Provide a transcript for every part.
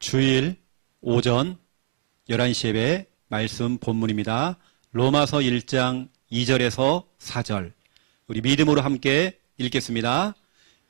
주일 오전 11시 예배 말씀 본문입니다. 로마서 1장 2절에서 4절 우리 믿음으로 함께 읽겠습니다.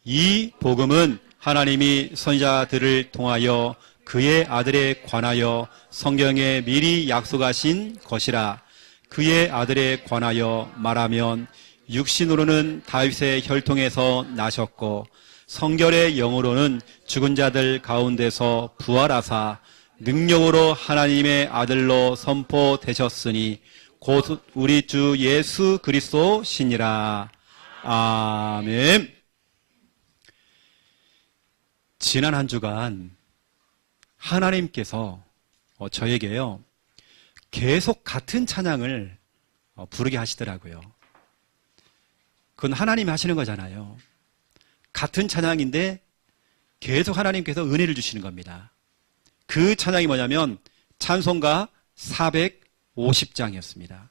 이 복음은 하나님이 선지자들을 통하여 그의 아들에 관하여 성경에 미리 약속하신 것이라. 그의 아들에 관하여 말하면 육신으로는 다윗의 혈통에서 나셨고 성결의 영으로는 죽은 자들 가운데서 부활하사 능력으로 하나님의 아들로 선포되셨으니 곧 우리 주 예수 그리스도시니라. 아멘. 지난 한 주간 하나님께서 저에게요 계속 같은 찬양을 부르게 하시더라고요. 그건 하나님이 하시는 거잖아요. 같은 찬양인데 계속 하나님께서 은혜를 주시는 겁니다. 그 찬양이 뭐냐면 찬송가 450장이었습니다.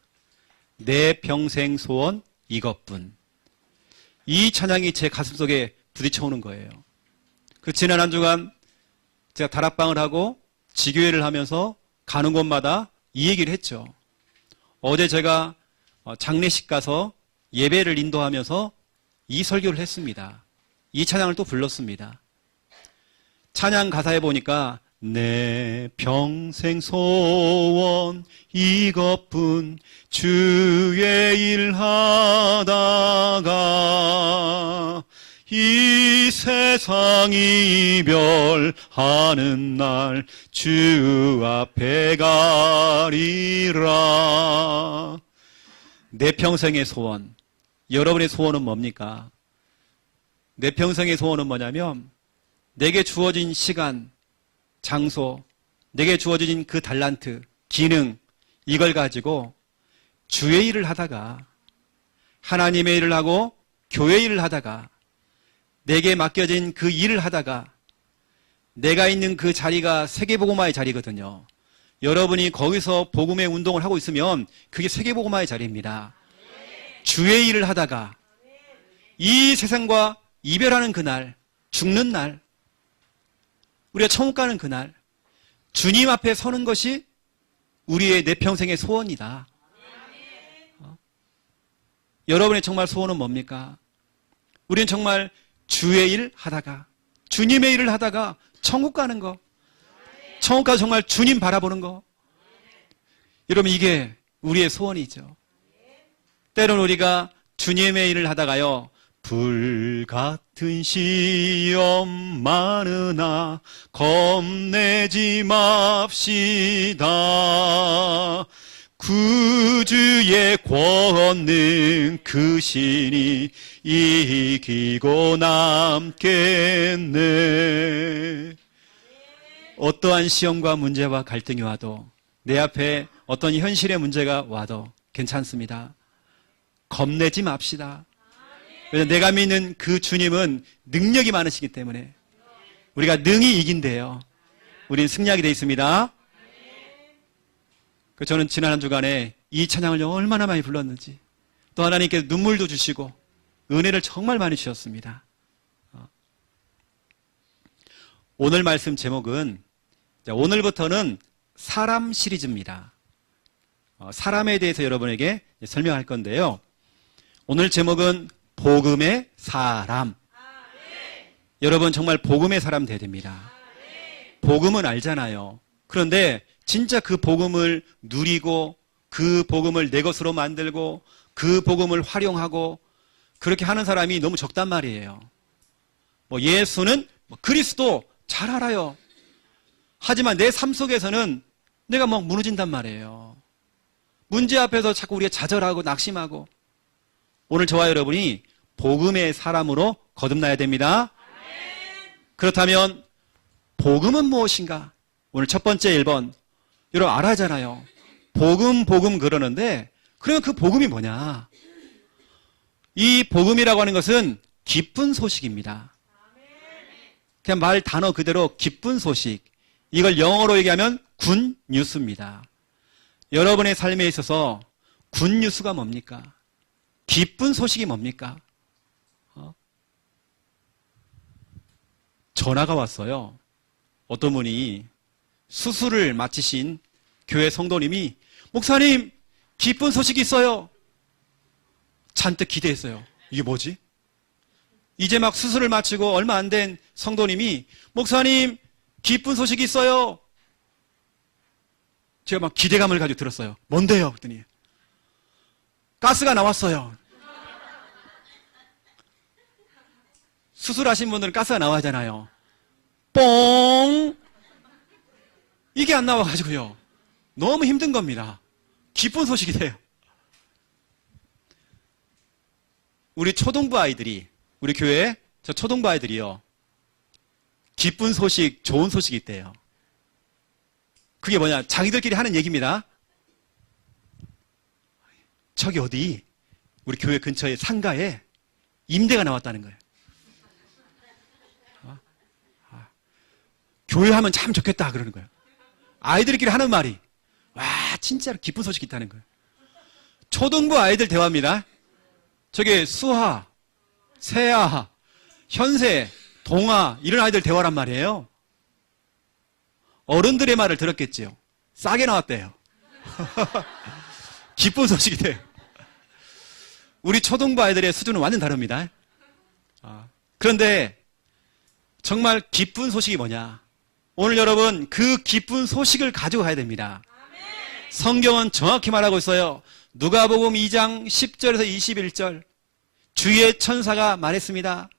내 평생 소원 이것뿐. 이 찬양이 제 가슴속에 부딪혀오는 거예요. 그 지난 한 주간 제가 다락방을 하고 지교회를 하면서 가는 곳마다 이 얘기를 했죠. 어제 제가 장례식 가서 예배를 인도하면서 이 설교를 했습니다. 이 찬양을 또 불렀습니다. 찬양 가사에 보니까 내 평생 소원 이것뿐 주의 일 하다가 이 세상 이별하는 날 주 앞에 가리라. 내 평생의 소원, 여러분의 소원은 뭡니까? 내 평생의 소원은 뭐냐면 내게 주어진 시간, 장소, 내게 주어진 그 달란트, 기능, 이걸 가지고 주의 일을 하다가 하나님의 일을 하고 교회 일을 하다가 내게 맡겨진 그 일을 하다가 내가 있는 그 자리가 세계복음화의 자리거든요. 여러분이 거기서 복음의 운동을 하고 있으면 그게 세계복음화의 자리입니다. 주의 일을 하다가 이 세상과 이별하는 그날, 죽는 날, 우리가 천국 가는 그날 주님 앞에 서는 것이 우리의 내 평생의 소원이다. 여러분의 정말 소원은 뭡니까? 우리는 정말 주의 일 하다가 주님의 일을 하다가 천국 가는 거, 천국 가서 정말 주님 바라보는 거. 여러분 이게 우리의 소원이죠. 때로는 우리가 주님의 일을 하다가요 불같은 시험 많으나 겁내지 맙시다. 구주의 권능 그 신이 이기고 남겠네. 어떠한 시험과 문제와 갈등이 와도 내 앞에 어떤 현실의 문제가 와도 괜찮습니다. 겁내지 맙시다. 왜냐하면 내가 믿는 그 주님은 능력이 많으시기 때문에 우리가 능히 이긴대요. 우리는 승리하게 되어 있습니다. 저는 지난 한 주간에 이 찬양을 얼마나 많이 불렀는지, 또 하나님께서 눈물도 주시고 은혜를 정말 많이 주셨습니다. 오늘 말씀 제목은, 오늘부터는 사람 시리즈입니다. 사람에 대해서 여러분에게 설명할 건데요. 오늘 제목은 복음의 사람. 여러분 정말 복음의 사람 돼야 됩니다. 복음은 알잖아요. 그런데 진짜 그 복음을 누리고 그 복음을 내 것으로 만들고 그 복음을 활용하고 그렇게 하는 사람이 너무 적단 말이에요. 예수는 그리스도 잘 알아요. 하지만 내 삶 속에서는 내가 무너진단 말이에요. 문제 앞에서 자꾸 우리가 좌절하고 낙심하고. 오늘 저와 여러분이 복음의 사람으로 거듭나야 됩니다. 그렇다면 복음은 무엇인가? 오늘 첫 번째 1번. 여러분 알아잖아요. 복음 그러는데 그러면 그 복음이 뭐냐? 이 복음이라고 하는 것은 기쁜 소식입니다. 그냥 말 단어 그대로 기쁜 소식. 이걸 영어로 얘기하면 굿 뉴스입니다. 여러분의 삶에 있어서 굿 뉴스가 뭡니까? 기쁜 소식이 뭡니까? 전화가 왔어요. 어떤 분이 수술을 마치신 교회 성도님이 목사님 기쁜 소식이 있어요. 잔뜩 기대했어요. 이게 뭐지? 이제 막 수술을 마치고 얼마 안 된 성도님이 목사님 기쁜 소식이 있어요. 제가 막 기대감을 가지고 들었어요. 뭔데요? 그랬더니 가스가 나왔어요. 수술하신 분들은 가스가 나와야 하잖아요. 뽕! 이게 안 나와가지고요. 너무 힘든 겁니다. 기쁜 소식이 돼요. 우리 초등부 아이들이, 우리 교회 저 초등부 아이들이요. 기쁜 소식, 좋은 소식이 있대요. 그게 뭐냐? 자기들끼리 하는 얘기입니다. 저기 어디 우리 교회 근처에 상가에 임대가 나왔다는 거예요. 교회 하면 참 좋겠다 그러는 거예요. 아이들끼리 하는 말이 와 진짜로 기쁜 소식이 있다는 거예요. 초등부 아이들 대화입니다. 저게 수하, 세아, 현세, 동아 이런 아이들 대화란 말이에요. 어른들의 말을 들었겠지요. 싸게 나왔대요. 기쁜 소식이 돼요. 우리 초등부 아이들의 수준은 완전 다릅니다. 그런데 정말 기쁜 소식이 뭐냐? 오늘 여러분 그 기쁜 소식을 가지고 가야 됩니다. 성경은 정확히 말하고 있어요. 누가복음 2장 10절에서 21절 주의 천사가 말했습니다.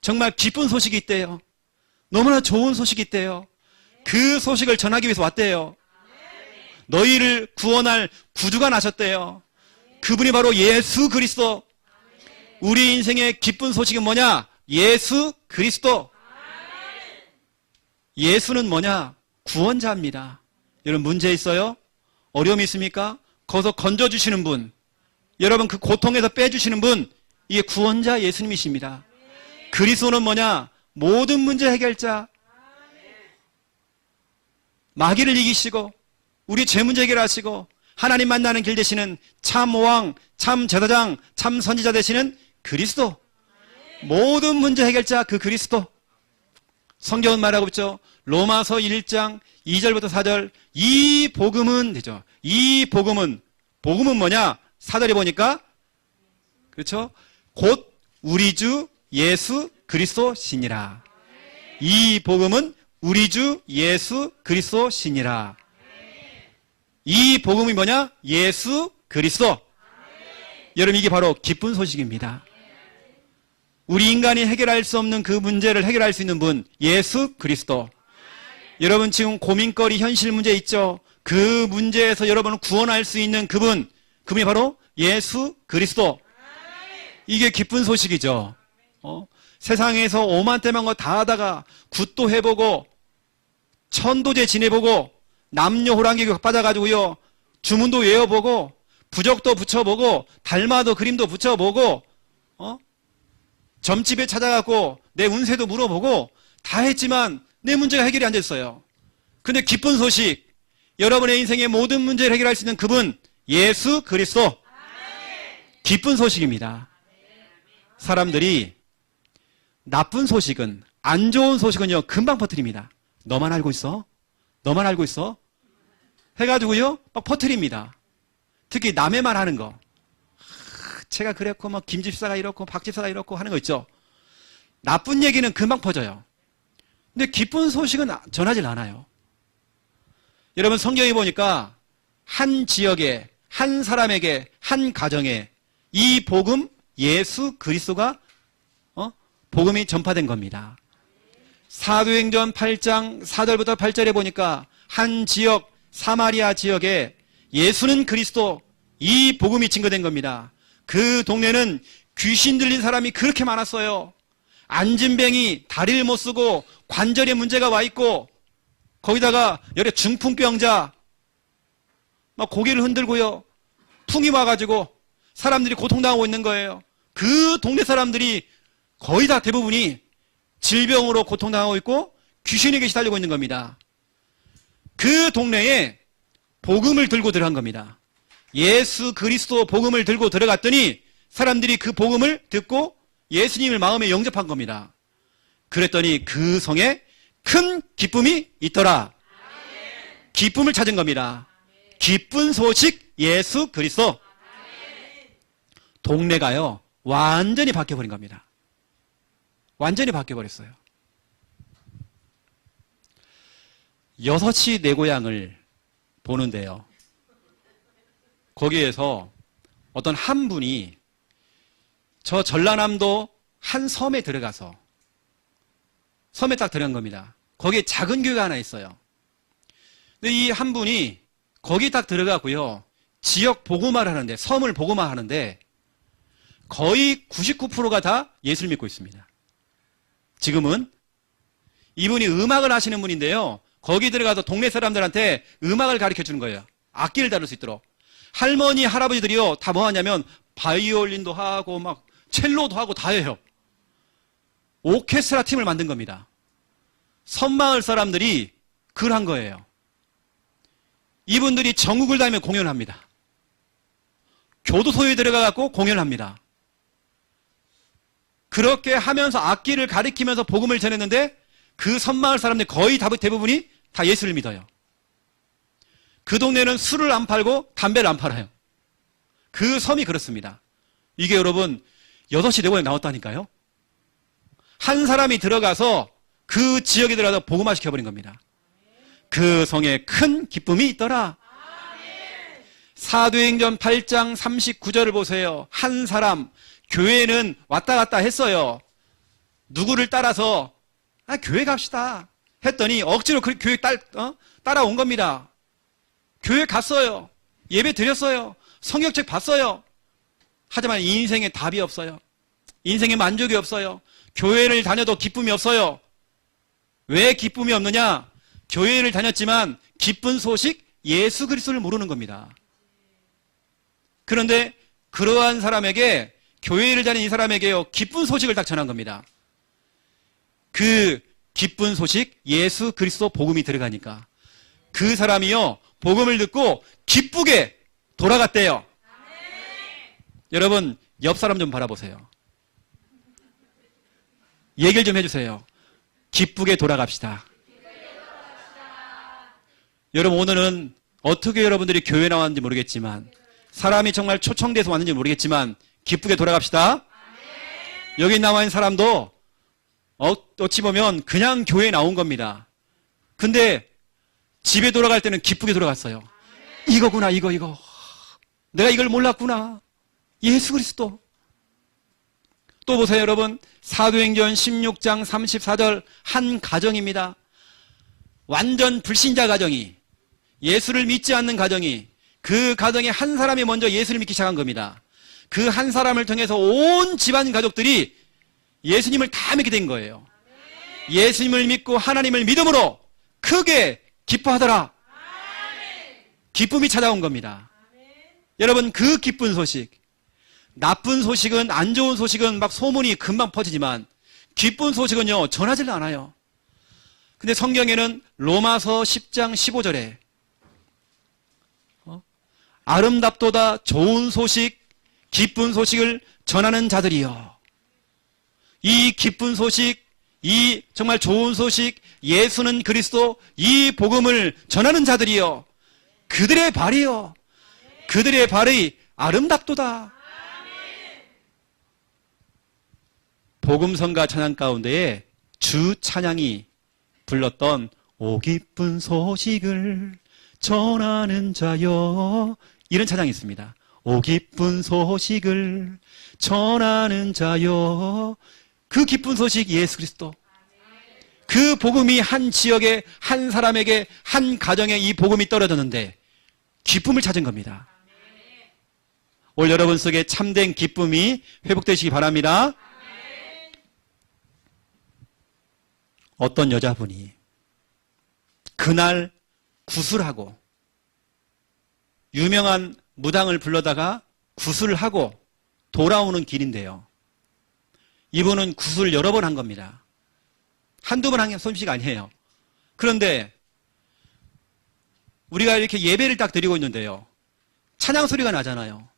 정말 기쁜 소식이 있대요. 너무나 좋은 소식이 있대요. 그 소식을 전하기 위해서 왔대요. 너희를 구원할 구주가 나셨대요. 그분이 바로 예수 그리스도. 우리 인생의 기쁜 소식은 뭐냐? 예수 그리스도. 예수는 뭐냐? 구원자입니다. 여러분 문제 있어요? 어려움이 있습니까? 거기서 건져주시는 분, 여러분 그 고통에서 빼주시는 분, 이게 구원자 예수님이십니다. 그리스도는 뭐냐? 모든 문제 해결자. 마귀를 이기시고 우리 죄 문제 해결하시고 하나님 만나는 길 되시는 참 왕, 참 제사장, 참 선지자 되시는 그리스도. 모든 문제 해결자 그 그리스도. 성경은 말하고 있죠. 로마서 1장 2절부터 4절 이 복음은 되죠. 이 복음은 뭐냐? 4절에 보니까 그렇죠? 곧 우리 주 예수 그리스도시니라. 이 복음은 우리 주 예수 그리스도시니라. 이 복음이 뭐냐? 예수 그리스도. 여러분 이게 바로 기쁜 소식입니다. 우리 인간이 해결할 수 없는 그 문제를 해결할 수 있는 분 예수 그리스도. 여러분 지금 고민거리 현실 문제 있죠? 그 문제에서 여러분을 구원할 수 있는 그분이 바로 예수 그리스도. 이게 기쁜 소식이죠. 세상에서 오만때만 거 다 하다가 굿도 해보고 천도제 지내보고 남녀 호랑이 빠져가지고요 주문도 외워보고 부적도 붙여보고 달마도 그림도 붙여보고 점집에 찾아가고 내 운세도 물어보고 다 했지만 내 문제가 해결이 안 됐어요. 근데 기쁜 소식, 여러분의 인생의 모든 문제를 해결할 수 있는 그분 예수 그리스도. 기쁜 소식입니다. 사람들이 나쁜 소식은, 안 좋은 소식은요 금방 퍼뜨립니다. 너만 알고 있어? 너만 알고 있어? 해가지고요 막 퍼뜨립니다. 특히 남의 말 하는 거. 제가 그랬고 뭐 김집사가 이렇고 박집사가 이렇고 하는 거 있죠. 나쁜 얘기는 금방 퍼져요. 근데 기쁜 소식은 전하질 않아요. 여러분 성경에 보니까 한 지역에, 한 사람에게, 한 가정에 이 복음 예수 그리스도가 복음이 전파된 겁니다. 사도행전 8장 4절부터 8절에 보니까 한 지역, 사마리아 지역에 예수는 그리스도, 이 복음이 증거된 겁니다. 그 동네는 귀신 들린 사람이 그렇게 많았어요. 안진뱅이, 다리를 못 쓰고 관절에 문제가 와 있고 거기다가 여러 중풍병자 막 고개를 흔들고요 풍이 와가지고 사람들이 고통당하고 있는 거예요. 그 동네 사람들이 거의 다 대부분이 질병으로 고통당하고 있고 귀신에게 시달리고 있는 겁니다. 그 동네에 복음을 들고 들어간 겁니다. 예수 그리스도 복음을 들고 들어갔더니 사람들이 그 복음을 듣고 예수님을 마음에 영접한 겁니다. 그랬더니 그 성에 큰 기쁨이 있더라. 기쁨을 찾은 겁니다. 기쁜 소식 예수 그리스도. 동네가요 완전히 바뀌어버린 겁니다. 완전히 바뀌어버렸어요. 6시 내 고향을 보는데요, 거기에서 어떤 한 분이 저 전라남도 한 섬에 들어가서, 섬에 딱 들어간 겁니다. 거기에 작은 교회가 하나 있어요. 근데 이 한 분이 거기 딱 들어가고요, 지역 복음화를 하는데, 섬을 복음화하는데 거의 99%가 다 예수를 믿고 있습니다. 지금은 이분이 음악을 하시는 분인데요, 거기 들어가서 동네 사람들한테 음악을 가르쳐 주는 거예요. 악기를 다룰 수 있도록. 할머니 할아버지들이요 다 뭐 하냐면 바이올린도 하고 막 첼로도 하고 다 해요. 오케스트라 팀을 만든 겁니다. 섬마을 사람들이 그걸 한 거예요. 이분들이 전국을 다니며 공연합니다. 교도소에 들어가서 공연합니다. 그렇게 하면서 악기를 가리키면서 복음을 전했는데 그 섬마을 사람들 거의 대부분이 다 예수를 믿어요. 그 동네는 술을 안 팔고 담배를 안 팔아요. 그 섬이 그렇습니다. 이게 여러분 6시 내고에 나왔다니까요. 한 사람이 들어가서 그 지역에 들어가서 복음화 시켜버린 겁니다. 그 성에 큰 기쁨이 있더라. 사도행전 8장 39절을 보세요. 한 사람, 교회는 왔다 갔다 했어요. 누구를 따라서 교회 갑시다 했더니 억지로 그 교회 따라온 겁니다. 교회 갔어요. 예배 드렸어요. 성경책 봤어요. 하지만 인생에 답이 없어요. 인생에 만족이 없어요. 교회를 다녀도 기쁨이 없어요. 왜 기쁨이 없느냐? 교회를 다녔지만 기쁜 소식 예수 그리스도를 모르는 겁니다. 그런데 그러한 사람에게, 교회를 다니는 이 사람에게요, 기쁜 소식을 딱 전한 겁니다. 그 기쁜 소식 예수 그리스도 복음이 들어가니까 그 사람이요 복음을 듣고 기쁘게 돌아갔대요. 여러분 옆 사람 좀 바라보세요. 얘기를 좀 해주세요. 기쁘게 돌아갑시다. 여러분 오늘은 어떻게 여러분들이 교회 나왔는지 모르겠지만, 사람이 정말 초청돼서 왔는지 모르겠지만 기쁘게 돌아갑시다. 여기 나와 있는 사람도 어찌 보면 그냥 교회에 나온 겁니다. 근데 집에 돌아갈 때는 기쁘게 돌아갔어요. 이거구나, 이거. 내가 이걸 몰랐구나. 예수 그리스도. 또 보세요, 여러분. 사도행전 16장 34절 한 가정입니다. 완전 불신자 가정이, 예수를 믿지 않는 가정이, 그 가정에 한 사람이 먼저 예수를 믿기 시작한 겁니다. 그 한 사람을 통해서 온 집안 가족들이 예수님을 다 믿게 된 거예요. 예수님을 믿고 하나님을 믿음으로 크게 기뻐하더라. 기쁨이 찾아온 겁니다. 여러분 그 기쁜 소식, 나쁜 소식은, 안 좋은 소식은 막 소문이 금방 퍼지지만 기쁜 소식은요 전하지는 않아요. 근데 성경에는 로마서 10장 15절에 아름답도다 좋은 소식, 기쁜 소식을 전하는 자들이요. 이 기쁜 소식, 이 정말 좋은 소식, 예수는 그리스도, 이 복음을 전하는 자들이요. 그들의 발이요. 그들의 발이 아름답도다. 복음성가 찬양 가운데에 주 찬양이 불렀던 오 기쁜 소식을 전하는 자여, 이런 찬양이 있습니다. 오 기쁜 소식을 전하는 자여. 그 기쁜 소식 예수 그리스도. 그 복음이 한 지역에, 한 사람에게, 한 가정에 이 복음이 떨어졌는데 기쁨을 찾은 겁니다. 올 여러분 속에 참된 기쁨이 회복되시기 바랍니다. 어떤 여자분이 그날 구슬하고 유명한 무당을 불러다가 구슬을 하고 돌아오는 길인데요. 이분은 구슬 여러 번 한 겁니다. 한두 번 한 솜씨가 아니에요. 그런데 우리가 이렇게 예배를 딱 드리고 있는데요. 찬양 소리가 나잖아요.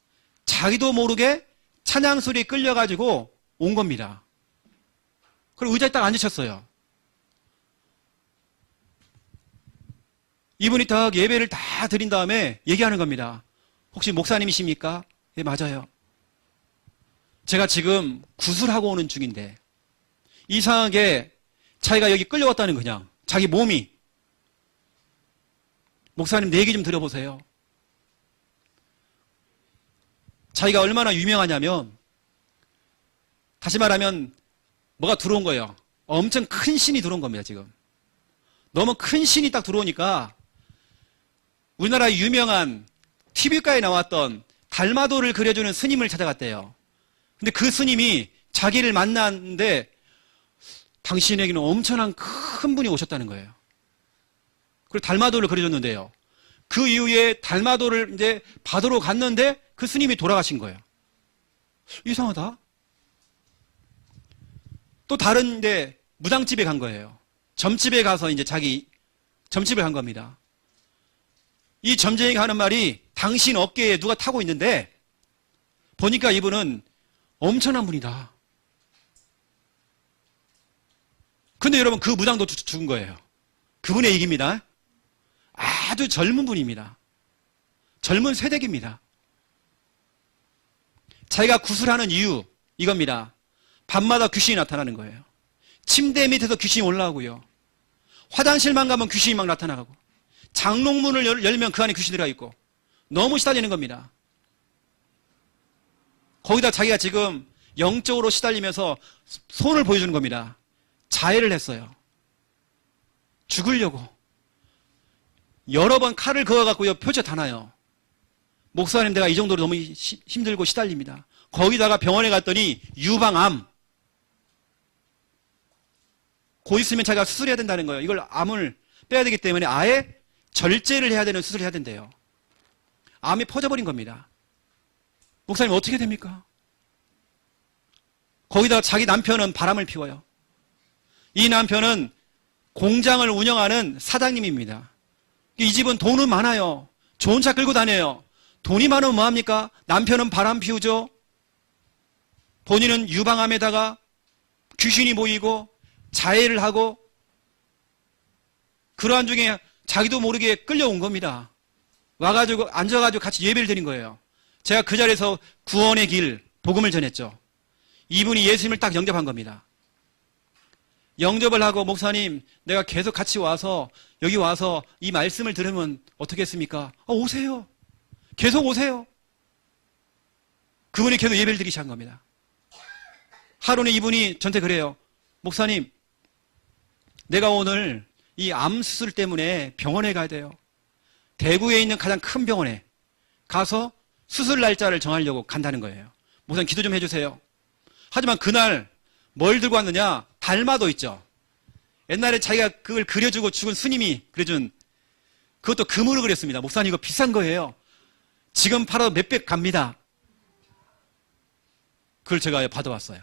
자기도 모르게 찬양 소리에 끌려가지고 온 겁니다. 그리고 의자에 딱 앉으셨어요. 이분이 딱 예배를 다 드린 다음에 얘기하는 겁니다. 혹시 목사님이십니까? 예, 맞아요. 제가 지금 구술하고 오는 중인데 이상하게 자기가 여기 끌려왔다는 그냥 자기 몸이. 목사님 내 얘기 좀 들어보세요. 자기가 얼마나 유명하냐면 다시 말하면 뭐가 들어온 거예요. 엄청 큰 신이 들어온 겁니다. 지금 너무 큰 신이 딱 들어오니까 우리나라 유명한 TV가에 나왔던 달마도를 그려주는 스님을 찾아갔대요. 근데 그 스님이 자기를 만났는데 당신에게는 엄청난 큰 분이 오셨다는 거예요. 그리고 달마도를 그려줬는데요. 그 이후에 달마도를 이제 받으러 갔는데 그 스님이 돌아가신 거예요. 이상하다. 또 다른 데 무당집에 간 거예요. 점집에 가서 이제 자기 점집을 간 겁니다. 이 점쟁이가 하는 말이 당신 어깨에 누가 타고 있는데 보니까 이분은 엄청난 분이다. 근데 여러분 그 무당도 죽은 거예요. 그분의 얘기입니다. 아주 젊은 분입니다. 젊은 새댁입니다. 자기가 구슬하는 이유 이겁니다. 밤마다 귀신이 나타나는 거예요. 침대 밑에서 귀신이 올라오고요. 화장실만 가면 귀신이 막 나타나고 장롱문을 열면 그 안에 귀신이 들어있고 너무 시달리는 겁니다. 거기다 자기가 지금 영적으로 시달리면서 손을 보여주는 겁니다. 자해를 했어요. 죽으려고. 여러 번 칼을 그어갖고요. 표체 다 나요. 목사님 내가 이 정도로 너무 힘들고 시달립니다. 거기다가 병원에 갔더니 유방암. 곧 있으면 자기가 수술해야 된다는 거예요. 이걸 암을 빼야 되기 때문에 아예 절제를 해야 되는 수술을 해야 된대요. 암이 퍼져버린 겁니다. 목사님 어떻게 됩니까? 거기다가 자기 남편은 바람을 피워요. 이 남편은 공장을 운영하는 사장님입니다. 이 집은 돈은 많아요. 좋은 차 끌고 다녀요. 돈이 많으면 뭐합니까? 남편은 바람 피우죠. 본인은 유방암에다가 귀신이 보이고 자해를 하고 그러한 중에 자기도 모르게 끌려온 겁니다. 와가지고 앉아가지고 같이 예배를 드린 거예요. 제가 그 자리에서 구원의 길 복음을 전했죠. 이분이 예수님을 딱 영접한 겁니다. 영접을 하고 목사님 내가 계속 같이 와서 여기 와서 이 말씀을 들으면 어떻겠습니까? 오세요. 계속 오세요. 그분이 계속 예배를 드리기 시작한 겁니다. 하루는 이분이 저한테 그래요. 목사님 내가 오늘 이 암 수술 때문에 병원에 가야 돼요. 대구에 있는 가장 큰 병원에 가서 수술 날짜를 정하려고 간다는 거예요. 목사님 기도 좀 해주세요. 하지만 그날 뭘 들고 왔느냐? 달마도 있죠. 옛날에 자기가 그걸 그려주고 죽은 스님이 그려준 그것도 금으로 그렸습니다. 목사님 이거 비싼 거예요. 지금 팔아도 몇백 갑니다. 그걸 제가 받아왔어요.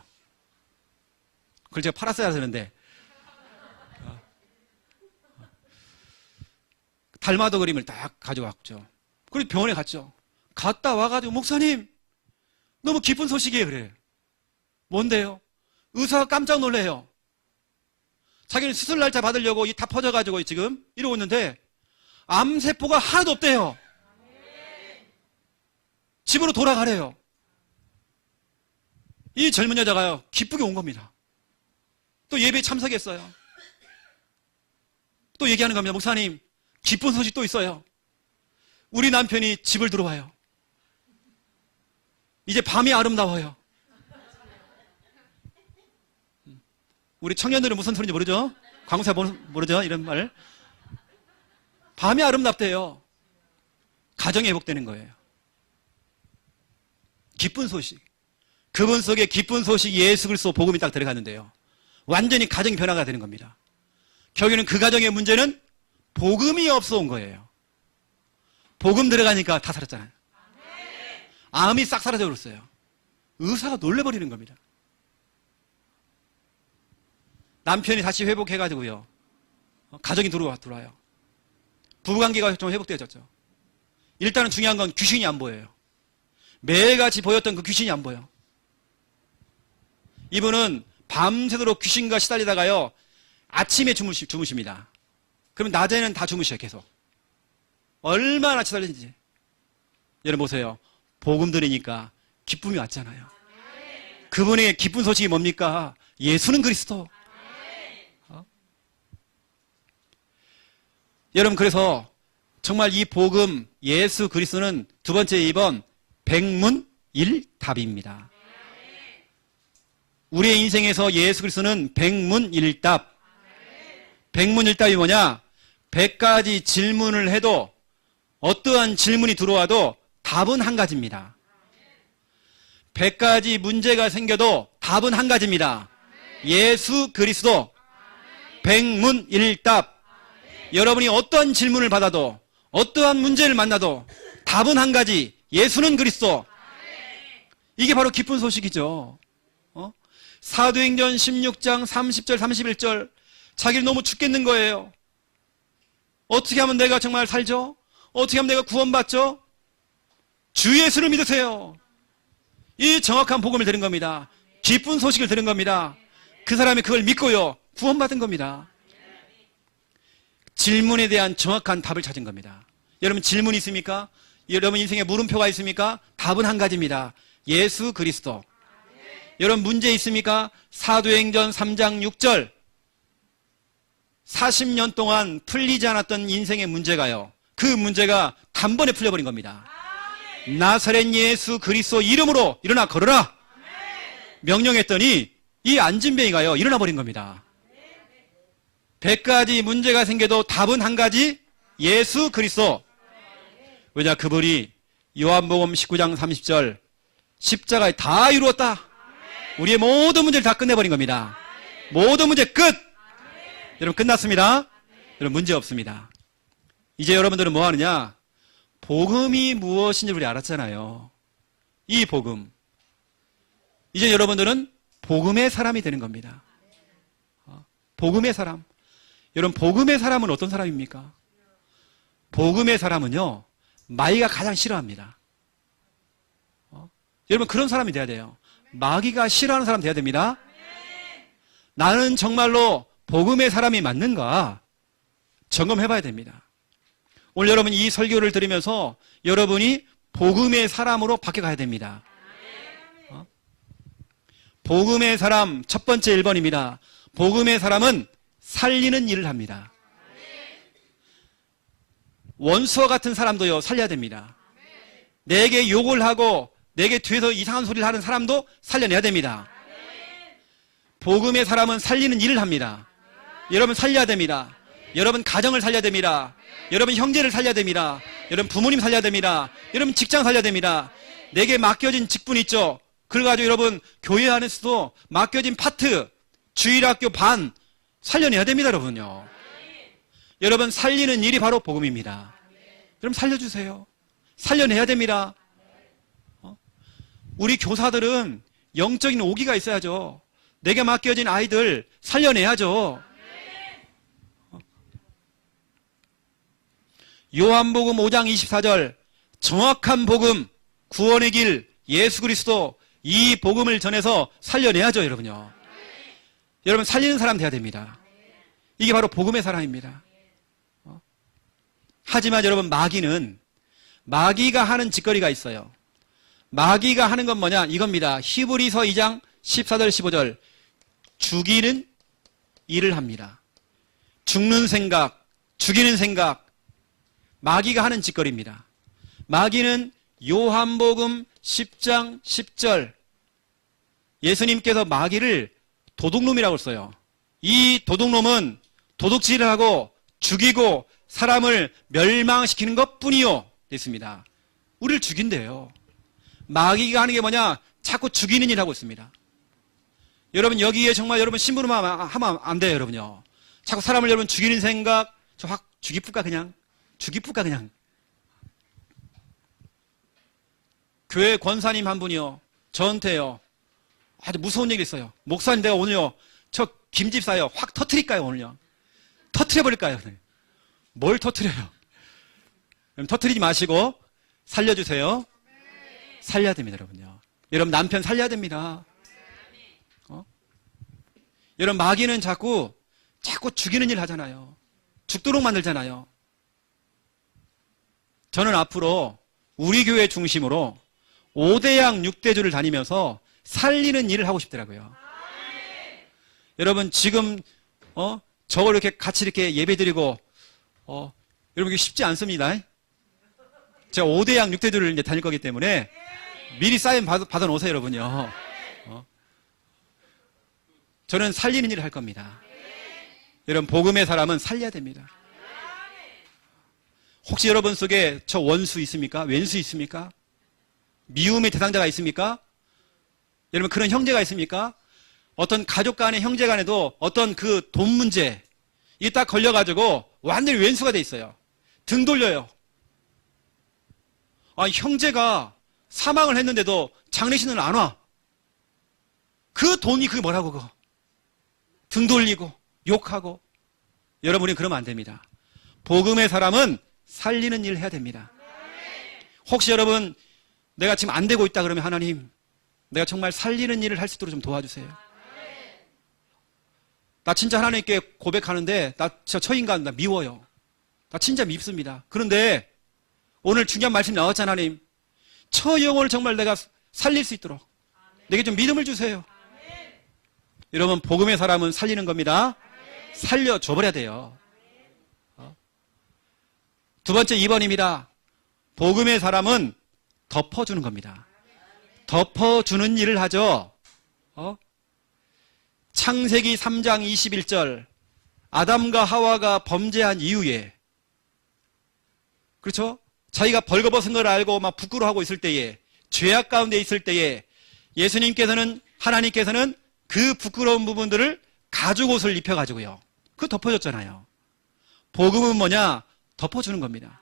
그걸 제가 팔았어야 되는데 달마도 그림을 딱 가져왔죠. 그리고 병원에 갔죠. 갔다 와가지고 목사님 너무 기쁜 소식이에요. 그래. 뭔데요? 의사가 깜짝 놀래요. 자기는 수술 날짜 받으려고 이 다 퍼져가지고 지금 이러고 있는데 암세포가 하나도 없대요. 집으로 돌아가래요. 이 젊은 여자가요 기쁘게 온 겁니다. 또 예배에 참석했어요. 또 얘기하는 겁니다. 목사님 기쁜 소식 또 있어요. 우리 남편이 집을 들어와요. 이제 밤이 아름다워요. 우리 청년들은 무슨 소리인지 모르죠? 광사 모르죠? 이런 말. 밤이 아름답대요. 가정이 회복되는 거예요. 기쁜 소식. 그분 속에 기쁜 소식 예수 그리스도 복음이 딱 들어갔는데요. 완전히 가정이 변화가 되는 겁니다. 결국에는 그 가정의 문제는 복음이 없어 온 거예요. 복음 들어가니까 다 살았잖아요. 암이 싹 사라져 버렸어요. 의사가 놀래버리는 겁니다. 남편이 다시 회복해가지고요. 가정이 들어와요. 부부관계가 좀 회복되어졌죠. 일단은 중요한 건 귀신이 안 보여요. 매일같이 보였던 그 귀신이 안 보여. 이분은 밤새도록 귀신과 시달리다가요. 아침에 주무십니다. 그럼 낮에는 다 주무셔요. 계속. 얼마나 치달렸는지. 여러분 보세요. 복음 들으니까 기쁨이 왔잖아요. 그분의 기쁜 소식이 뭡니까? 예수는 그리스도. 여러분 그래서 정말 이 복음 예수 그리스도는 두 번째 2번 백문일답입니다. 우리의 인생에서 예수 그리스도는 백문일답. 백문일답이 뭐냐? 100가지 질문을 해도 어떠한 질문이 들어와도 답은 한 가지입니다. 100가지 문제가 생겨도 답은 한 가지입니다. 예수 그리스도. 백문일답. 여러분이 어떠한 질문을 받아도 어떠한 문제를 만나도 답은 한 가지. 예수는 그리스도. 이게 바로 기쁜 소식이죠. 사도행전 16장 30절 31절 자기를 너무 죽겠는 거예요. 어떻게 하면 내가 정말 살죠? 어떻게 하면 내가 구원받죠? 주 예수를 믿으세요. 이 정확한 복음을 들은 겁니다. 기쁜 소식을 들은 겁니다. 그 사람이 그걸 믿고요. 구원받은 겁니다. 질문에 대한 정확한 답을 찾은 겁니다. 여러분 질문 있습니까? 여러분 인생에 물음표가 있습니까? 답은 한 가지입니다. 예수 그리스도. 여러분 문제 있습니까? 사도행전 3장 6절 40년 동안 풀리지 않았던 인생의 문제가요. 그 문제가 단번에 풀려버린 겁니다. 나사렛 예수 그리스도 이름으로 일어나 걸어라. 명령했더니 이 안진뱅이가요 일어나 버린 겁니다. 100가지 문제가 생겨도 답은 한 가지. 예수 그리스도. 왜냐 그분이 요한복음 19장 30절 십자가에 다 이루었다. 우리의 모든 문제를 다 끝내버린 겁니다. 모든 문제 끝. 여러분 끝났습니다. 여러분 문제 없습니다. 이제 여러분들은 뭐 하느냐? 복음이 무엇인지 우리 알았잖아요. 이 복음. 이제 여러분들은 복음의 사람이 되는 겁니다. 복음의 사람. 여러분 복음의 사람은 어떤 사람입니까? 복음의 사람은요 마귀가 가장 싫어합니다. 여러분 그런 사람이 돼야 돼요. 마귀가 싫어하는 사람 돼야 됩니다. 나는 정말로 복음의 사람이 맞는가 점검해 봐야 됩니다. 오늘 여러분 이 설교를 들으면서 여러분이 복음의 사람으로 바뀌어가야 됩니다. 복음의 사람 첫 번째 1번입니다. 복음의 사람은 살리는 일을 합니다. 원수와 같은 사람도요 살려야 됩니다. 내게 욕을 하고 내게 뒤에서 이상한 소리를 하는 사람도 살려내야 됩니다. 복음의 사람은 살리는 일을 합니다. 여러분 살려야 됩니다. 여러분 가정을 살려야 됩니다. 여러분 형제를 살려야 됩니다. 여러분 부모님 살려야 됩니다. 여러분 직장 살려야 됩니다. 내게 맡겨진 직분 있죠. 그래가지고 여러분 교회 안에서도 맡겨진 파트 주일학교 반 살려내야 됩니다. 여러분요. 여러분 살리는 일이 바로 복음입니다. 여러분 살려주세요. 살려내야 됩니다. 우리 교사들은 영적인 오기가 있어야죠. 내게 맡겨진 아이들 살려내야죠. 요한복음 5장 24절 정확한 복음 구원의 길 예수 그리스도 이 복음을 전해서 살려내야죠. 여러분요. 여러분 살리는 사람 돼야 됩니다. 이게 바로 복음의 사람입니다. 하지만 여러분 마귀가 하는 짓거리가 있어요. 마귀가 하는 건 뭐냐? 이겁니다. 히브리서 2장 14절 15절 죽이는 일을 합니다. 죽는 생각, 죽이는 생각 마귀가 하는 짓거리입니다. 마귀는 요한복음 10장 10절 예수님께서 마귀를 도둑놈이라고 써요. 이 도둑놈은 도둑질을 하고 죽이고 사람을 멸망시키는 것뿐이요 됐습니다. 우리를 죽인대요. 마귀가 하는 게 뭐냐? 자꾸 죽이는 일 하고 있습니다. 여러분 여기에 정말 여러분 심부름하면 하면 안 돼요. 여러분요. 자꾸 사람을 여러분 죽이는 생각 저 확 죽이쁠까 그냥 교회 권사님 한 분이요 저한테요 아주 무서운 얘기 있어요. 목사님 내가 오늘요 저 김집사요 확 터트릴까요? 오늘요 터트려버릴까요? 뭘 터트려요? 터트리지 마시고 살려주세요. 살려야 됩니다. 여러분요. 여러분 남편 살려야 됩니다. 여러분 마귀는 자꾸 죽이는 일 하잖아요. 죽도록 만들잖아요. 저는 앞으로 우리 교회 중심으로 5대양 6대주를 다니면서 살리는 일을 하고 싶더라고요. 여러분 지금 저걸 이렇게 같이 이렇게 예배드리고 여러분 이게 쉽지 않습니다. 제가 5대양 6대주를 이제 다닐 거기 때문에 미리 사인 받아 놓으세요, 여러분요. 저는 살리는 일을 할 겁니다. 여러분 복음의 사람은 살려야 됩니다. 혹시 여러분 속에 저 원수 있습니까? 왼수 있습니까? 미움의 대상자가 있습니까? 여러분 그런 형제가 있습니까? 어떤 가족 간의 형제 간에도 어떤 그 돈 문제 이게 딱 걸려가지고 완전히 왼수가 돼 있어요. 등 돌려요. 형제가 사망을 했는데도 장례식은 안 와. 그 돈이 그게 뭐라고 그거. 등 돌리고 욕하고. 여러분이 그러면 안 됩니다. 복음의 사람은 살리는 일을 해야 됩니다. 혹시 여러분 내가 지금 안 되고 있다 그러면 하나님 내가 정말 살리는 일을 할 수 있도록 좀 도와주세요. 나 진짜 하나님께 고백하는데 나 진짜 저 인간 나 미워요. 나 진짜 밉습니다. 그런데 오늘 중요한 말씀 나왔잖아요. 하나님 저 영혼을 정말 내가 살릴 수 있도록 내게 좀 믿음을 주세요. 여러분 복음의 사람은 살리는 겁니다. 살려줘 버려야 돼요. 두 번째 2번입니다. 복음의 사람은 덮어주는 겁니다. 덮어주는 일을 하죠. 창세기 3장 21절 아담과 하와가 범죄한 이후에 그렇죠? 자기가 벌거벗은 걸 알고 막 부끄러워하고 있을 때에 죄악 가운데 있을 때에 예수님께서는 하나님께서는 그 부끄러운 부분들을 가죽 옷을 입혀가지고요. 그거 덮어줬잖아요. 복음은 뭐냐? 덮어주는 겁니다.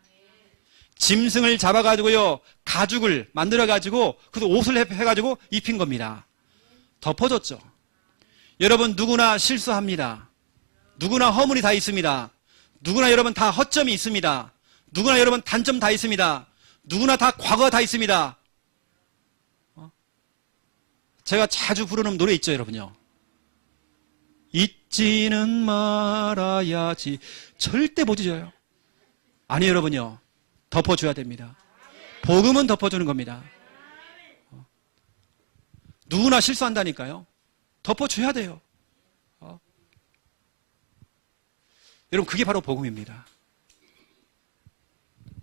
짐승을 잡아가지고요. 가죽을 만들어가지고 그 옷을 해가지고 입힌 겁니다. 덮어줬죠. 여러분 누구나 실수합니다. 누구나 허물이 다 있습니다. 누구나 여러분 다 허점이 있습니다. 누구나 여러분 단점 다 있습니다. 누구나 다 과거 다 있습니다. 제가 자주 부르는 노래 있죠, 여러분요. 잊지는 말아야지. 절대 못 잊어요. 아니, 여러분요. 덮어줘야 됩니다. 복음은 덮어주는 겁니다. 누구나 실수한다니까요. 덮어줘야 돼요. 여러분, 그게 바로 복음입니다.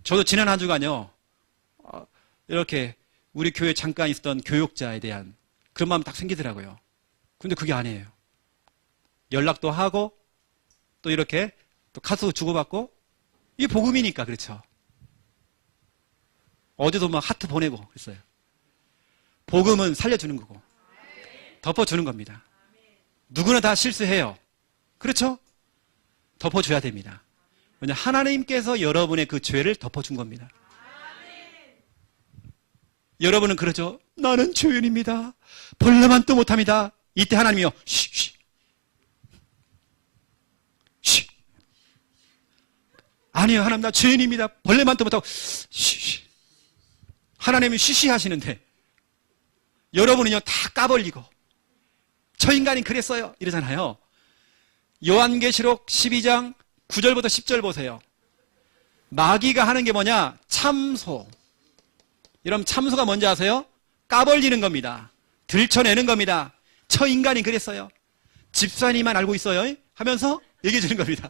저도 지난 한 주간요, 이렇게 우리 교회 잠깐 있었던 교육자에 대한 그런 마음 딱 생기더라고요. 근데 그게 아니에요. 연락도 하고, 또 이렇게 또 카드 주고받고, 이게 복음이니까, 그렇죠. 어제도 막 하트 보내고 그랬어요. 복음은 살려주는 거고, 덮어주는 겁니다. 누구나 다 실수해요. 그렇죠? 덮어줘야 됩니다. 왜냐, 하나님께서 여러분의 그 죄를 덮어준 겁니다. 여러분은 그러죠. 나는 죄인입니다. 벌레만도 못합니다. 이때 하나님이요. 쉬. 아니요, 하나님 나 죄인입니다. 벌레만도 못하고 쉬. 하나님이 쉬쉬 하시는데 여러분은요 다 까벌리고 저 인간이 그랬어요 이러잖아요. 요한계시록 12장 9절부터 10절 보세요. 마귀가 하는 게 뭐냐? 참소. 여러분 참소가 뭔지 아세요? 까벌리는 겁니다. 들춰내는 겁니다. 저 인간이 그랬어요. 집사님만 알고 있어요 하면서 얘기해 주는 겁니다.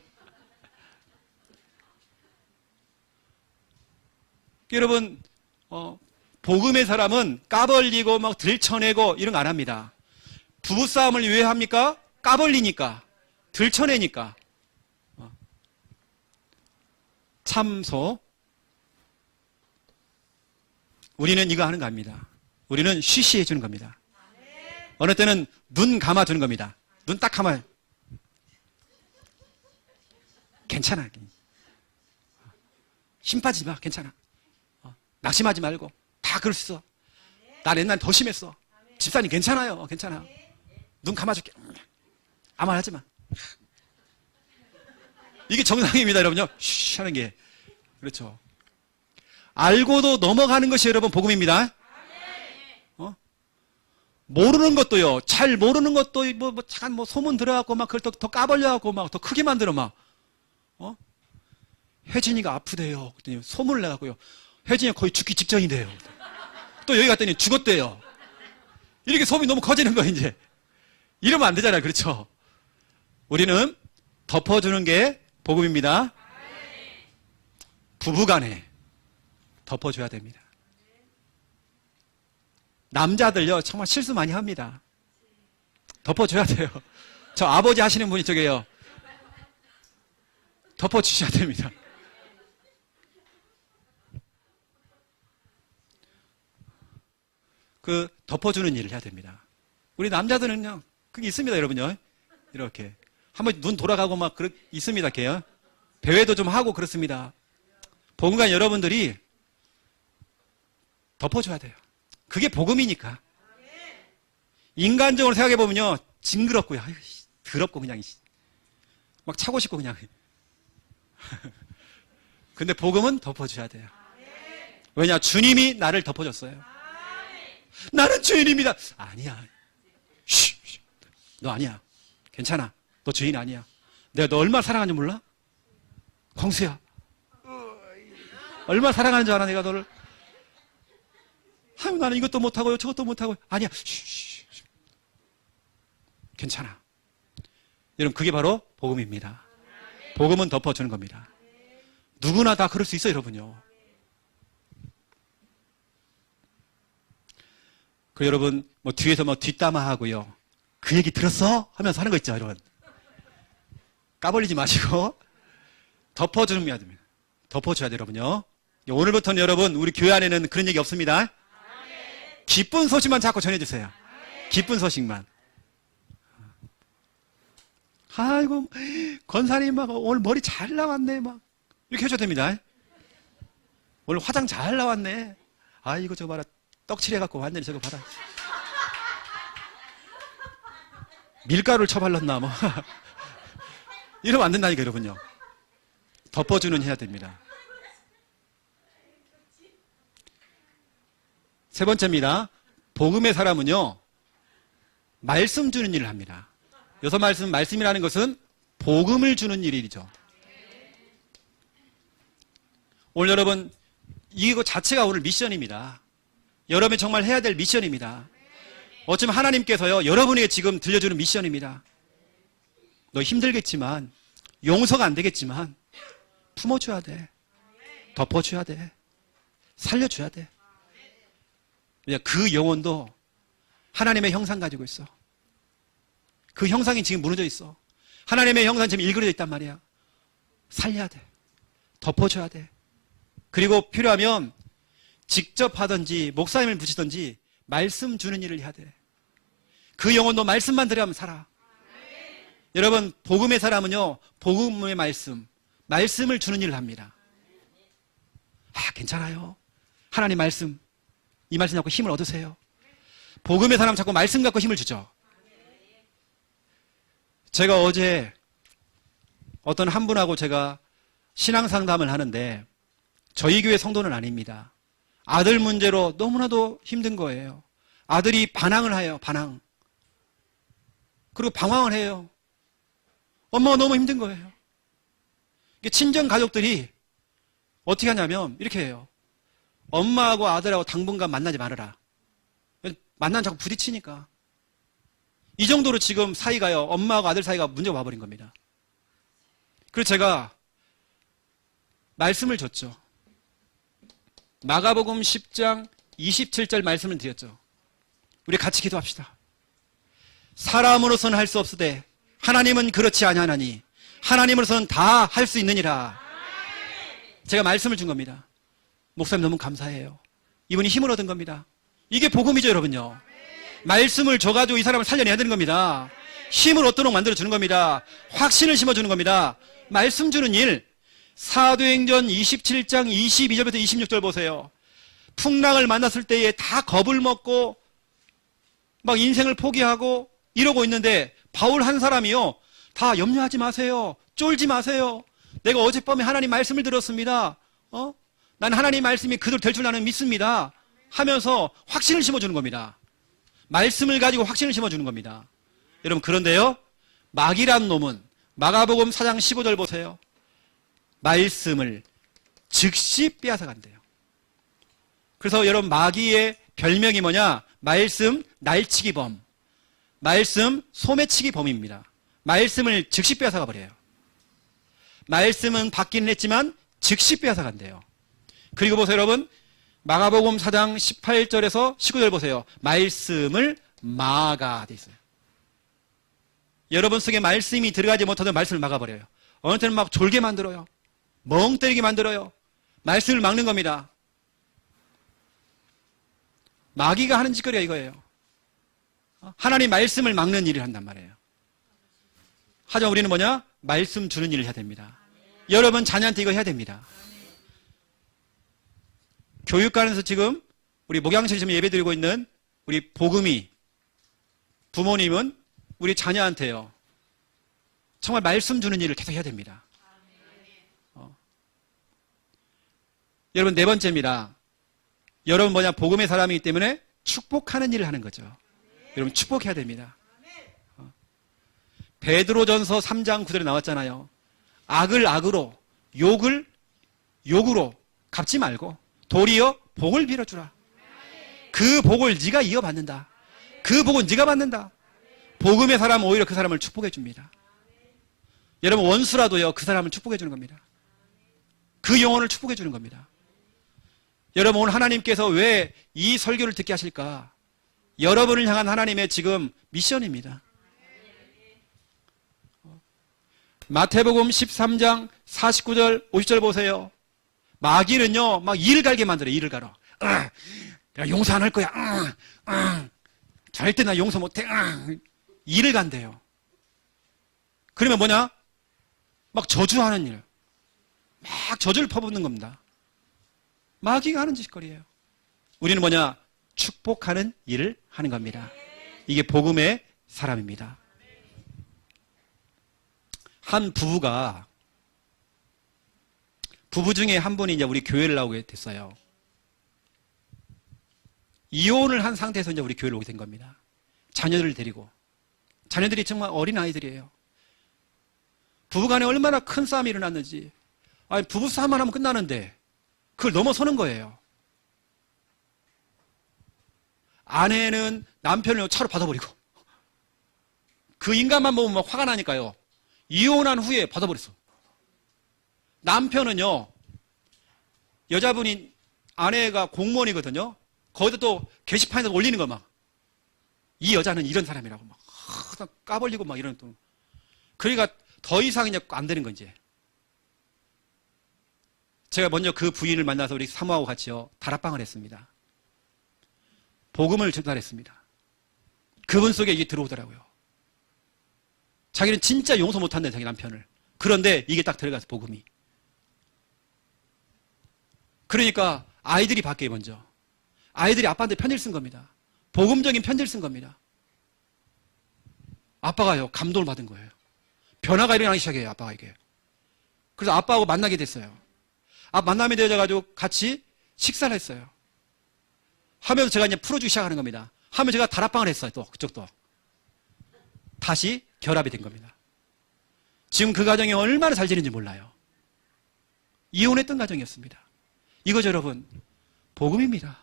여러분 복음의 사람은 까벌리고 막 들춰내고 이런 거 안 합니다. 부부싸움을 왜 합니까? 까벌리니까 들춰내니까. 참소. 우리는 이거 하는 거 아닙니다. 우리는 쉬쉬해 주는 겁니다. 어느 때는 눈 감아 주는 겁니다. 눈 딱 감아요. 괜찮아. 힘 빠지지 마. 괜찮아. 낙심하지 말고 다 그럴 수 있어. 난 옛날에 더 심했어. 집사님 괜찮아요. 괜찮아. 눈 감아줄게. 아무 말 하지 마. 이게 정상입니다, 여러분요. 쉬 하는 게. 그렇죠. 알고도 넘어가는 것이 여러분 복음입니다. 모르는 것도요. 잘 모르는 것도 잠깐 소문 들어갖고 막 그걸 더 까벌려갖고 막 더 크게 만들어 막. 혜진이가 아프대요. 그랬더니 소문을 내가고요. 혜진이가 거의 죽기 직전이래요. 또 여기 갔더니 죽었대요. 이렇게 소문이 너무 커지는 거예요, 이제. 이러면 안 되잖아요. 그렇죠? 우리는 덮어주는 게 복음입니다. 부부간에 덮어줘야 됩니다. 남자들요, 정말 실수 많이 합니다. 덮어줘야 돼요. 저 아버지 하시는 분이 저게요. 덮어주셔야 됩니다. 그 덮어주는 일을 해야 됩니다. 우리 남자들은요, 그게 있습니다, 여러분요. 이렇게 한번 눈 돌아가고 막 있습니다, 걔요. 배회도 좀 하고 그렇습니다. 복음관 여러분들이 덮어줘야 돼요. 그게 복음이니까. 인간적으로 생각해 보면요, 징그럽고요, 아유, 더럽고 그냥 막 차고 싶고 그냥. 근데 복음은 덮어줘야 돼요. 왜냐, 주님이 나를 덮어줬어요. 나는 주인입니다. 아니야. 쉬, 너 아니야. 괜찮아. 너 주인 아니야. 내가 너 얼마나 사랑하는지 몰라? 광수야. 얼마나 사랑하는 줄 알아, 내가 너를. 아유, 나는 이것도 못하고요, 저것도 못하고요. 아니야. 쉬. 괜찮아. 여러분, 그게 바로 복음입니다. 복음은 덮어주는 겁니다. 누구나 다 그럴 수 있어요, 여러분요. 그 여러분, 뭐 뒤에서 뭐 뒷담화하고요. 그 얘기 들었어? 하면서 하는 거 있죠, 여러분. 까불리지 마시고 덮어주는 게 됩니다. 덮어줘야 돼요, 여러분요. 오늘부터는 여러분, 우리 교회 안에는 그런 얘기 없습니다. 기쁜 소식만 자꾸 전해주세요. 기쁜 소식만. 아이고, 권사님 막 오늘 머리 잘 나왔네, 막 이렇게 해줘야 됩니다. 오늘 화장 잘 나왔네. 아, 이거 저거 봐라, 떡칠해갖고 완전히 저거 봐라, 밀가루를 쳐발랐나 뭐. 이러면 안 된다니까, 여러분요. 덮어주는 해야 됩니다. 세 번째입니다. 복음의 사람은요, 말씀 주는 일을 합니다. 여기서 말씀이라는 것은 복음을 주는 일이죠. 오늘 여러분, 이거 자체가 오늘 미션입니다. 여러분이 정말 해야 될 미션입니다. 어쩌면 하나님께서요, 여러분에게 지금 들려주는 미션입니다. 너 힘들겠지만, 용서가 안 되겠지만, 품어줘야 돼. 덮어줘야 돼. 살려줘야 돼. 그 영혼도 하나님의 형상 가지고 있어. 그 형상이 지금 무너져 있어. 하나님의 형상이 지금 일그러져 있단 말이야. 살려야 돼. 덮어줘야 돼. 그리고 필요하면 직접 하든지 목사님을 붙이든지 말씀 주는 일을 해야 돼. 그 영혼도 말씀만 들으면 살아. 여러분, 복음의 사람은요, 복음의 말씀을 주는 일을 합니다. 아, 괜찮아요. 하나님 말씀, 이 말씀 갖고 힘을 얻으세요. 복음의 사람 자꾸 말씀 갖고 힘을 주죠. 제가 어제 어떤 한 분하고 제가 신앙 상담을 하는데, 저희 교회 성도는 아닙니다. 아들 문제로 너무나도 힘든 거예요. 아들이 반항을 해요, 반항. 그리고 방황을 해요. 엄마가 너무 힘든 거예요. 친정 가족들이 어떻게 하냐면 이렇게 해요. 엄마하고 아들하고 당분간 만나지 말아라. 만나면 자꾸 부딪히니까. 이 정도로 지금 사이가요, 엄마하고 아들 사이가 문제가 와버린 겁니다. 그래서 제가 말씀을 줬죠. 마가복음 10장 27절 말씀을 드렸죠. 우리 같이 기도합시다. 사람으로서는 할 수 없으되 하나님은 그렇지 아니하나니 하나님으로서는 다 할 수 있느니라. 제가 말씀을 준 겁니다. 목사님 너무 감사해요. 이분이 힘을 얻은 겁니다. 이게 복음이죠, 여러분요. 말씀을 줘가지고 이 사람을 살려내야 되는 겁니다. 힘을 얻도록 만들어주는 겁니다. 확신을 심어주는 겁니다. 말씀 주는 일. 사도행전 27장 22절부터 26절 보세요. 풍랑을 만났을 때에 다 겁을 먹고 막 인생을 포기하고 이러고 있는데, 바울 한 사람이요, 다 염려하지 마세요. 쫄지 마세요. 내가 어젯밤에 하나님 말씀을 들었습니다. 난 하나님 말씀이 그대로 될 줄 나는 믿습니다. 하면서 확신을 심어주는 겁니다. 말씀을 가지고 확신을 심어주는 겁니다. 여러분, 그런데요, 마귀란 놈은 마가복음 4장 15절 보세요. 말씀을 즉시 빼앗아 간대요. 그래서 여러분 마귀의 별명이 뭐냐? 말씀 날치기범, 말씀 소매치기범입니다. 말씀을 즉시 빼앗아가 버려요. 말씀은 받기는 했지만 즉시 빼앗아 간대요. 그리고 보세요 여러분, 마가복음 4장 18절에서 19절 보세요. 말씀을 막아 돼 있어요. 여러분 속에 말씀이 들어가지 못하던 말씀을 막아버려요. 어느 때는 막 졸게 만들어요. 멍 때리게 만들어요. 말씀을 막는 겁니다. 마귀가 하는 짓거리가 이거예요. 하나님 말씀을 막는 일을 한단 말이에요. 하지만 우리는 뭐냐? 말씀 주는 일을 해야 됩니다. 여러분 자녀한테 이거 해야 됩니다. 교육관에서 지금 우리 목양실 지금 예배 드리고 있는 우리 복음이 부모님은 우리 자녀한테요. 정말 말씀 주는 일을 계속 해야 됩니다. 여러분 네 번째입니다. 여러분 뭐냐? 복음의 사람이기 때문에 축복하는 일을 하는 거죠. 여러분 축복해야 됩니다. 베드로전서 3장 9절에 나왔잖아요. 악을 악으로, 욕을 욕으로 갚지 말고 도리어 복을 빌어주라. 그 복을 네가 이어받는다. 그 복은 네가 받는다. 복음의 사람은 오히려 그 사람을 축복해 줍니다. 여러분 원수라도요 그 사람을 축복해 주는 겁니다. 그 영혼을 축복해 주는 겁니다. 여러분 오늘 하나님께서 왜 이 설교를 듣게 하실까? 여러분을 향한 하나님의 지금 미션입니다. 마태복음 13장 49절 50절 보세요. 마귀는요 막 이를 갈게 만들어요. 이를 갈아. 내가 용서 안 할 거야. 절대 나 용서 못해. 이를 간대요. 그러면 뭐냐? 막 저주하는 일, 막 저주를 퍼붓는 겁니다. 마귀가 하는 짓거리예요. 우리는 뭐냐? 축복하는 일을 하는 겁니다. 이게 복음의 사람입니다. 한 부부가 부부 중에 한 분이 이제 우리 교회를 나오게 됐어요. 이혼을 한 상태에서 이제 우리 교회를 오게 된 겁니다. 자녀들을 데리고. 자녀들이 정말 어린 아이들이에요. 부부간에 얼마나 큰 싸움이 일어났는지. 아니, 부부 싸움만 하면 끝나는데 그걸 넘어서는 거예요. 아내는 남편을 차로 받아버리고 그 인간만 보면 막 화가 나니까요. 이혼한 후에 받아버렸어. 남편은요, 여자분이 아내가 공무원이거든요. 거기다 또 게시판에서 올리는 거 막. 이 여자는 이런 사람이라고 막 까벌리고 막 이런 또. 그러니까 더 이상 이제 안 되는 거 이제. 제가 먼저 그 부인을 만나서 우리 사모하고 같이요 다락방을 했습니다. 복음을 전달했습니다. 그분 속에 이게 들어오더라고요. 자기는 진짜 용서 못한대 자기 남편을. 그런데 이게 딱 들어가서 복음이. 그러니까 아이들이 바뀌어요 먼저. 아이들이 아빠한테 편지를 쓴 겁니다. 복음적인 편지를 쓴 겁니다. 아빠가요 감동을 받은 거예요. 변화가 일어나기 시작해요 아빠가 이게. 그래서 아빠하고 만나게 됐어요. 만남이 되어져가지고 같이 식사를 했어요. 하면서 제가 이제 풀어주기 시작하는 겁니다. 하면 제가 다락방을 했어요. 또 그쪽도 다시 결합이 된 겁니다. 지금 그 가정이 얼마나 잘 지내는지 몰라요. 이혼했던 가정이었습니다. 이거죠 여러분, 복음입니다.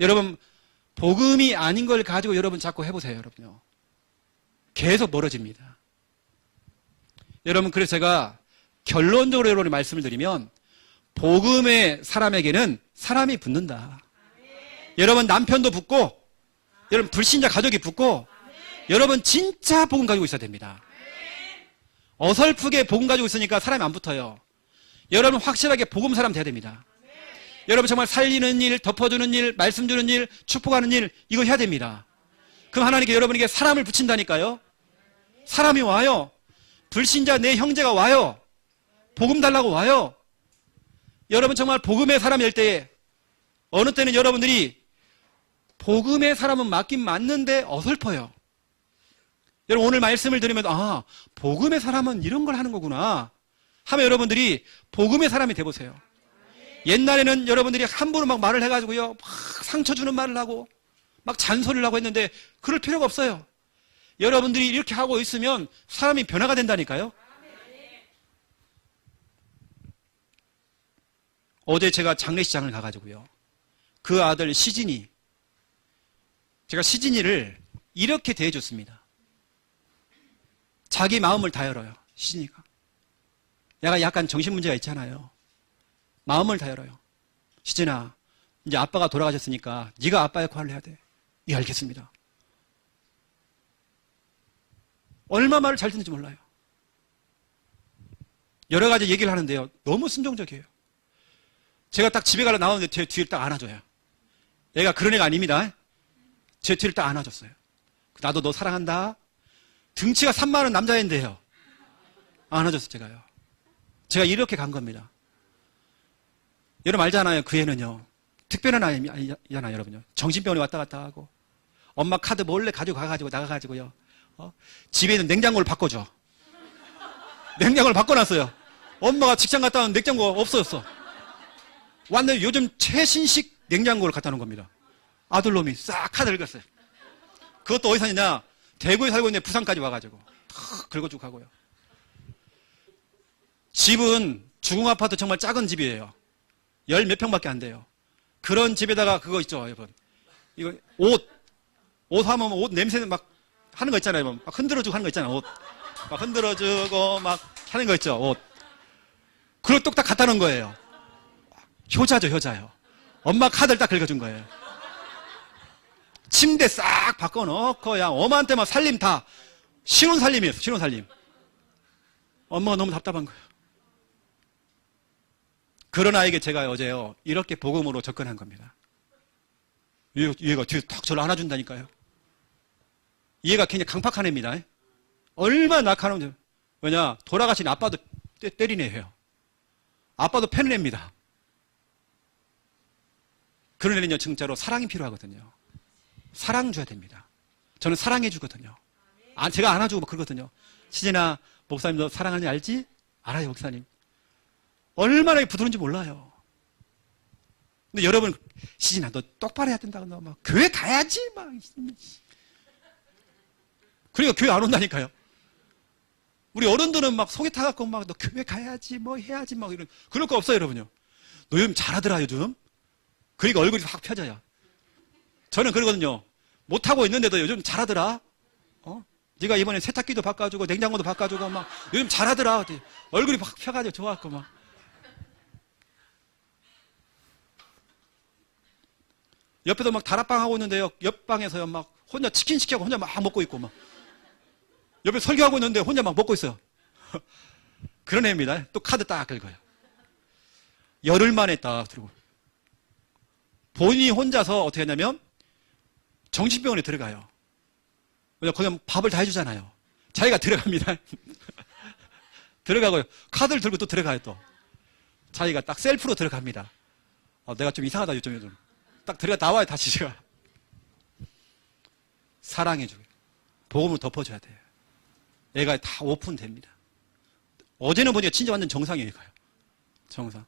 여러분 복음이 아닌 걸 가지고 여러분 자꾸 해보세요. 여러분요 계속 멀어집니다. 여러분 그래서 제가 결론적으로 여러분이 말씀을 드리면 복음의 사람에게는 사람이 붙는다. 여러분 남편도 붙고 여러분 불신자 가족이 붙고 여러분 진짜 복음 가지고 있어야 됩니다. 어설프게 복음 가지고 있으니까 사람이 안 붙어요. 여러분 확실하게 복음 사람 돼야 됩니다. 여러분 정말 살리는 일, 덮어주는 일, 말씀 주는 일, 축복하는 일 이거 해야 됩니다. 그럼 하나님께 여러분에게 사람을 붙인다니까요. 사람이 와요. 불신자 내 형제가 와요. 복음 달라고 와요. 여러분 정말 복음의 사람이 될 때에 어느 때는 여러분들이 복음의 사람은 맞긴 맞는데 어설퍼요. 여러분 오늘 말씀을 들으면 복음의 사람은 이런 걸 하는 거구나 하면 여러분들이 복음의 사람이 돼보세요. 옛날에는 여러분들이 함부로 막 말을 해가지고요 막 상처 주는 말을 하고 막 잔소리를 하고 했는데 그럴 필요가 없어요. 여러분들이 이렇게 하고 있으면 사람이 변화가 된다니까요. 어제 제가 장례식장을 가가지고요. 그 아들 시진이, 제가 시진이를 이렇게 대해줬습니다. 자기 마음을 다 열어요. 시진이가. 얘가 약간 정신문제가 있잖아요. 마음을 다 열어요. 시진아, 이제 아빠가 돌아가셨으니까 네가 아빠 역할을 해야 돼. 예, 알겠습니다. 얼마 말을 잘 듣는지 몰라요. 여러 가지 얘기를 하는데요. 너무 순종적이에요. 제가 딱 집에 가려 나오는데 제 뒤를 딱 안아줘요. 얘가 그런 애가 아닙니다. 제 뒤를 딱 안아줬어요. 나도 너 사랑한다. 등치가 3만원 남자인데요. 안아줬어요, 제가요. 제가 이렇게 간 겁니다. 여러분 알잖아요. 그 애는요. 특별한 아이잖아요, 여러분요. 정신병원에 왔다 갔다 하고. 엄마 카드 몰래 가지고 가가지고 나가가지고요. 집에 있는 냉장고를 바꿔줘. 냉장고를 바꿔놨어요. 엄마가 직장 갔다 왔는데 냉장고가 없어졌어. 완전히 요즘 최신식 냉장고를 갖다 놓은 겁니다. 아들놈이 싹 카드를 긁었어요. 그것도 어디서 샀냐? 대구에 살고 있는데 부산까지 와가지고 탁 긁어주고 가고요. 집은 주공아파트 정말 작은 집이에요. 10몇 평밖에 안 돼요. 그런 집에다가 그거 있죠, 여러분. 이거 옷 하면 옷 냄새는 막 하는 거 있잖아요. 막 흔들어주고 하는 거 있잖아요. 옷. 막 흔들어주고 막 하는 거 있죠, 옷. 그걸 뚝딱 갖다 놓은 거예요. 효자죠, 효자요. 엄마 카드를 딱 긁어준 거예요. 침대 싹 바꿔놓고, 야, 엄마한테 막 살림 다, 신혼살림이었어, 신혼살림. 엄마가 너무 답답한 거예요. 그런 아이에게 제가 어제요, 이렇게 복음으로 접근한 겁니다. 얘가 뒤에서 탁 저를 안아준다니까요. 얘가 굉장히 강팍한 애입니다. 얼마나 낙하는지. 왜냐, 돌아가신 아빠도 때리네 해요. 아빠도 패는 애입니다. 그런 애는요, 진짜로 사랑이 필요하거든요. 사랑 줘야 됩니다. 저는 사랑해 주거든요. 제가 안아주고 막 그러거든요. 시진아, 목사님 너 사랑하는지 알지? 알아요, 목사님. 얼마나 부드러운지 몰라요. 근데 여러분, 시진아, 너 똑바로 해야 된다고, 너 막 교회 가야지, 막. 그러니까 교회 안 온다니까요. 우리 어른들은 막 속에 타갖고 막 너 교회 가야지, 뭐 해야지, 막 이런. 그럴 거 없어요, 여러분요. 너 요즘 잘하더라, 요즘. 그러니까 얼굴이 확 펴져요. 저는 그러거든요. 못하고 있는데도 요즘 잘하더라. 네가 이번에 세탁기도 바꿔주고 냉장고도 바꿔주고 막 요즘 잘하더라. 얼굴이 확 펴가지고 좋아갖고 막. 옆에도 막 다락방 하고 있는데요. 옆방에서요 막 혼자 치킨 시켜고 혼자 막 먹고 있고 막. 옆에 설교하고 있는데 혼자 막 먹고 있어요. 그런 애입니다. 또 카드 딱 긁어요. 열흘 만에 딱 들고. 본인이 혼자서 어떻게 하냐면 정신병원에 들어가요. 왜냐, 거기 밥을 다 해주잖아요. 자기가 들어갑니다. 들어가고요. 카드를 들고 또 들어가요, 또. 자기가 딱 셀프로 들어갑니다. 내가 좀 이상하다, 요즘. 딱 들어가 나와요, 다시 제가. 사랑해줘요. 복음을 덮어줘야 돼요. 애가 다 오픈됩니다. 어제는 보니까 진짜 완전 정상이에요, 얘가요. 정상.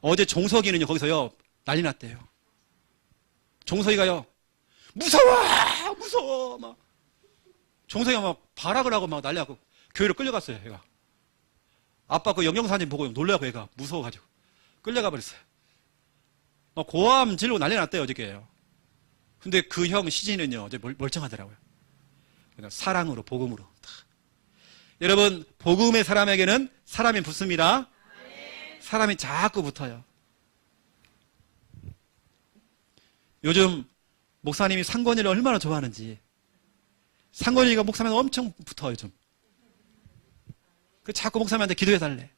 어제 종석이는요, 거기서요, 난리 났대요. 종석이가요, 무서워! 막. 종석이가 막 발악을 하고 막 난리하고 교회로 끌려갔어요, 얘가. 아빠 그 영영사진 보고 놀라고 얘가 무서워가지고. 끌려가 버렸어요. 막 고함 지르고 난리 났대요, 어저께요. 근데 그 형 시진이는요, 어제 멀쩡하더라고요. 그러니까 사랑으로, 복음으로. 여러분, 복음의 사람에게는 사람이 붙습니다. 사람이 자꾸 붙어요. 요즘 목사님이 상권이를 얼마나 좋아하는지. 상권이가 목사님한테 엄청 붙어요, 요즘. 자꾸 목사님한테 기도해달래.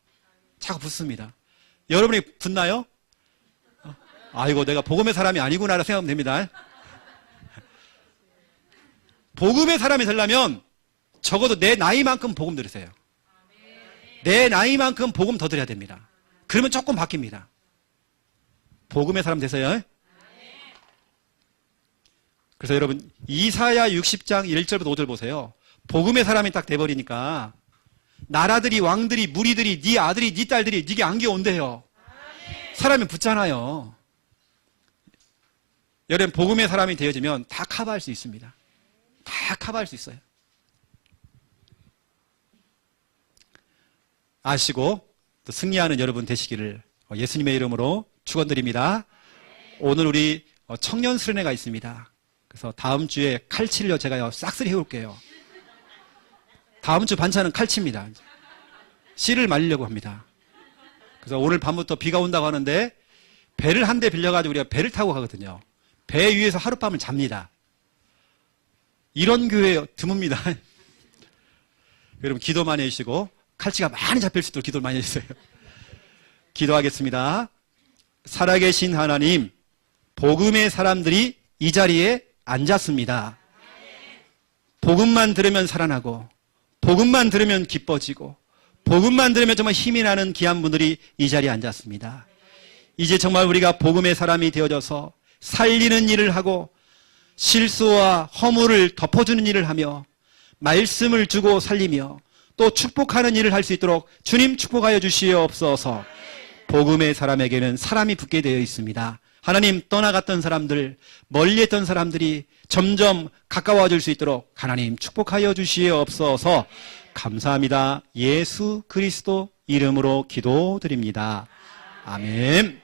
자꾸 붙습니다. 여러분이 붙나요? 아이고, 내가 복음의 사람이 아니구나 생각하면 됩니다. 복음의 사람이 되려면 적어도 내 나이만큼 복음 들으세요. 내 나이만큼 복음 더 드려야 됩니다. 그러면 조금 바뀝니다. 복음의 사람 되세요. 그래서 여러분 이사야 60장 1절부터 5절 보세요. 복음의 사람이 딱 돼버리니까 나라들이 왕들이 무리들이 네 아들이 네 딸들이 네게 안겨온대요. 사람이 붙잖아요. 여러분 복음의 사람이 되어지면 다 커버할 수 있습니다. 다 커버할 수 있어요. 아시고 또 승리하는 여러분 되시기를 예수님의 이름으로 축원드립니다. 오늘 우리 청년 수련회가 있습니다. 그래서 다음 주에 칼치를요 제가 싹쓸이 해올게요. 다음 주 반찬은 칼치입니다. 씨를 말리려고 합니다. 그래서 오늘 밤부터 비가 온다고 하는데 배를 한 대 빌려가지고 우리가 배를 타고 가거든요. 배 위에서 하룻밤을 잡니다. 이런 교회 드뭅니다. 여러분 기도 많이 해주시고 칼치가 많이 잡힐 수 있도록 기도를 많이 해주세요. 기도하겠습니다. 살아계신 하나님, 복음의 사람들이 이 자리에 앉았습니다. 복음만 들으면 살아나고 복음만 들으면 기뻐지고 복음만 들으면 정말 힘이 나는 귀한 분들이 이 자리에 앉았습니다. 이제 정말 우리가 복음의 사람이 되어져서 살리는 일을 하고 실수와 허물을 덮어주는 일을 하며 말씀을 주고 살리며 또 축복하는 일을 할 수 있도록 주님 축복하여 주시옵소서. 복음의 사람에게는 사람이 붙게 되어 있습니다. 하나님, 떠나갔던 사람들, 멀리했던 사람들이 점점 가까워질 수 있도록 하나님 축복하여 주시옵소서. 감사합니다. 예수 그리스도 이름으로 기도드립니다. 아멘.